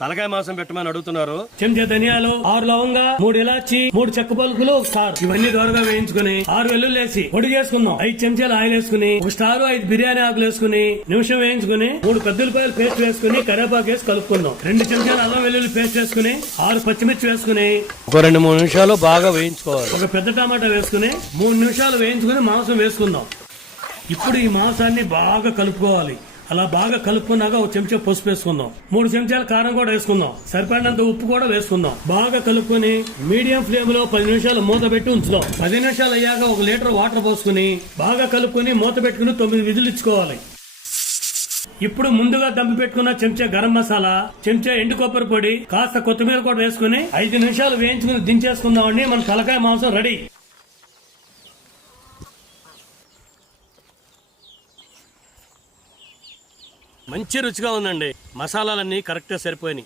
తలకాయ మాంసం పెట్టమని అడుగుతున్నారు. చెంచా ధనియాలు, 6 లవంగా, 3 ఇలాచి, 3 చెక్క పలుకులు, 1 స్టార్. ఇవన్నీ దూరగా వేయించుకుని 6 వెల్లుల్లి వేసి పొడి చేసుకుందాం. 5 చెంచాలు ఆయిల్ వేసుకుని 1 స్టార్, 5 బిర్యానీ ఆకులు వేసుకుని నిమిషం వేయించుకుని 3 పెద్దలపాయలు పేస్ట్ వేసుకుని కరివేపాకు వేసి కలుపుకుందాం. 2 చెంచాలు అల్లం వెల్లుల్లి పేస్ట్ వేసుకుని 6 పచ్చిమిర్చి వేసుకుని ఒక 2-3 నిమిషాలు బాగా వేయించుకోవాలి. ఒక పెద్ద టమాటా వేసుకుని 3 నిమిషాలు వేయించుకుని మాంసం వేసుకుందాం. ఇప్పుడు ఈ మాంసాన్ని బాగా కలుపుకోవాలి. అలా బాగా కలుపుకున్నాక 1 చెంచా పసుపు వేసుకుందాం. 3 చెంచాల కారం కూడా వేసుకుందాం. సరిపడినంత ఉప్పు కూడా వేసుకుందాం. బాగా కలుపుకొని మీడియం ఫ్లేమ్ లో 10 నిమిషాలు మూత పెట్టి ఉంచుదాం. 10 నిమిషాలు అయ్యాక 1 లీటర్ వాటర్ పోసుకుని బాగా కలుపుకొని మూత పెట్టుకుని 9 విధులు ఇచ్చుకోవాలి. ఇప్పుడు ముందుగా దంపి పెట్టుకున్న చెంచా గరం మసాలా, చెంచా ఎండు కొబ్బరి పొడి, కాస్త కొత్తిమీర కూడా వేసుకుని 5 నిమిషాలు వేయించుకుని దించేసుకుందామండి. మన తలకాయ మాంసం రెడీ. మంచి రుచిగా ఉందండి. మసాలాలన్నీ కరెక్ట్గా సరిపోయినాయి.